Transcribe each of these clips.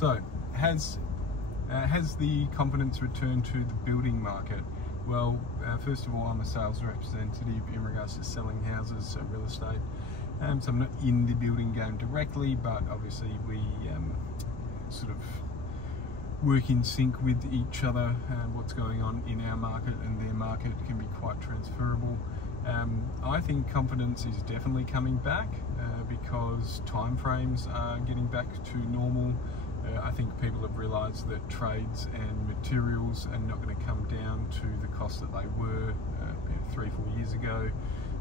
So, has the confidence returned to the building market? Well, first of all, I'm a sales representative in regards to selling houses, so real estate. So I'm not in the building game directly, but obviously we sort of work in sync with each other. What's going on in our market and their market can be quite transferable. I think confidence is definitely coming back because timeframes are getting back to normal. I think people have realised that trades and materials are not going to come down to the cost that they were 3-4 years ago,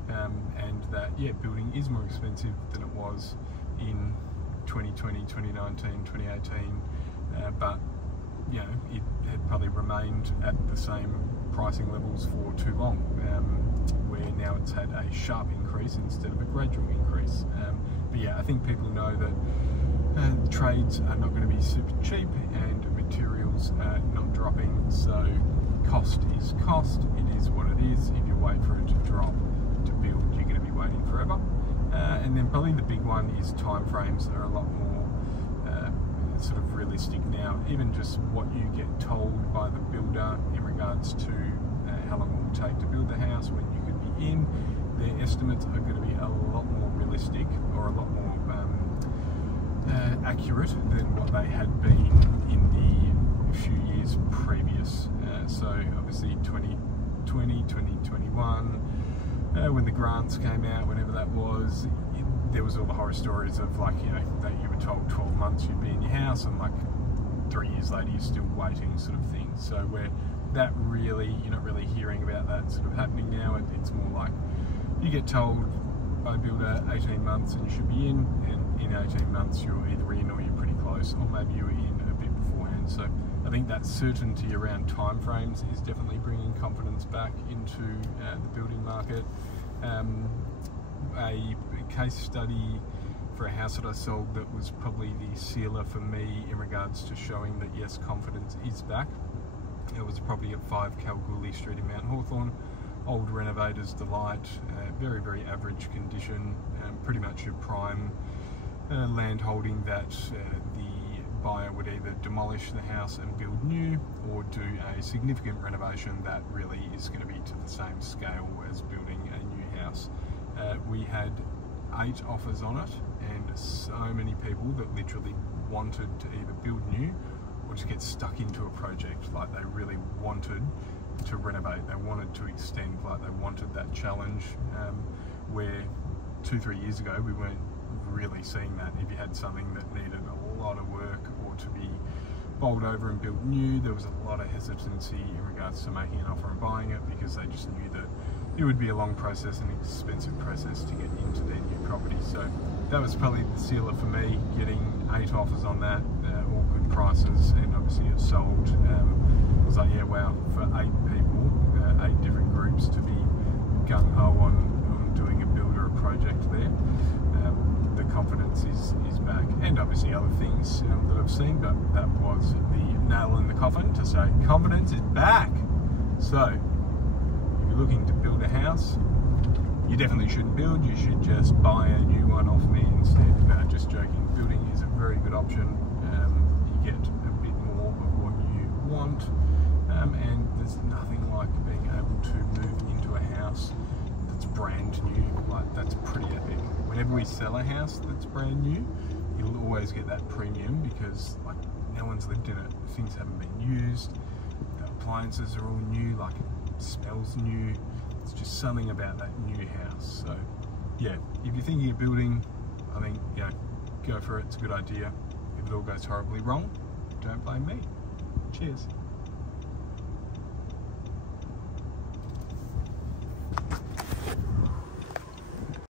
and that building is more expensive than it was in 2020, 2019, 2018, but it had probably remained at the same pricing levels for too long, where now it's had a sharp increase instead of a gradual increase. But I think people know that trades are not going to be super cheap and materials are not dropping, so cost is cost. It is what it is. If you wait for it to drop to build, you're going to be waiting forever. And then probably the big one is timeframes are a lot more sort of realistic now. Even just what you get told by the builder in regards to how long it will take to build the house, when you could be in, their estimates are going to be a lot more realistic, or a lot more accurate than what they had been in the few years previous. So obviously 2020, 2021, when the grants came out, whenever that was, there was all the horror stories of that you were told 12 months you'd be in your house, and 3 years later you're still waiting, sort of thing. So where that really, you're not really hearing about that sort of happening now. It's more like you get told by the builder 18 months and you should be in, and in 18 months you're either in or you're pretty close, or maybe you're in a bit beforehand. So I think that certainty around timeframes is definitely bringing confidence back into the building market. A case study for a house that I sold that was probably the sealer for me in regards to showing that yes, confidence is back. It was a property at 5 Kalgoorlie Street in Mount Hawthorn. Old renovator's delight, very, very average condition, pretty much a prime land holding that the buyer would either demolish the house and build new, or do a significant renovation that really is going to be to the same scale as building a new house. We had 8 offers on it, and so many people that literally wanted to either build new or just get stuck into a project. They really wanted to renovate, they wanted to extend, they wanted that challenge, where 2-3 years ago we weren't really seeing that. If you had something that needed a lot of work or to be bowled over and built new, there was a lot of hesitancy in regards to making an offer and buying it, because they just knew that it would be a long process, an expensive process to get into their new property. So that was probably the sealer for me, getting 8 offers on that, all good prices, and obviously it sold. I was like, yeah, wow, for 8 people, 8 different groups to be gung-ho on doing a build or a project there, the confidence is back. And obviously other things that I've seen, but that was the nail in the coffin to say confidence is back. So if you're looking to build a house, you definitely shouldn't build, you should just buy a new one off me instead. Just joking, building is a very good option. You get a bit more of what you want, and there's nothing like being able to move into a house that's brand new. That's pretty epic. Whenever we sell a house that's brand new, you'll always get that premium, because no one's lived in it, things haven't been used, the appliances are all new, it smells new. It's just something about that new house. So yeah, if you're thinking of building, I think go for it. It's a good idea. If it all goes horribly wrong, don't blame me. Cheers.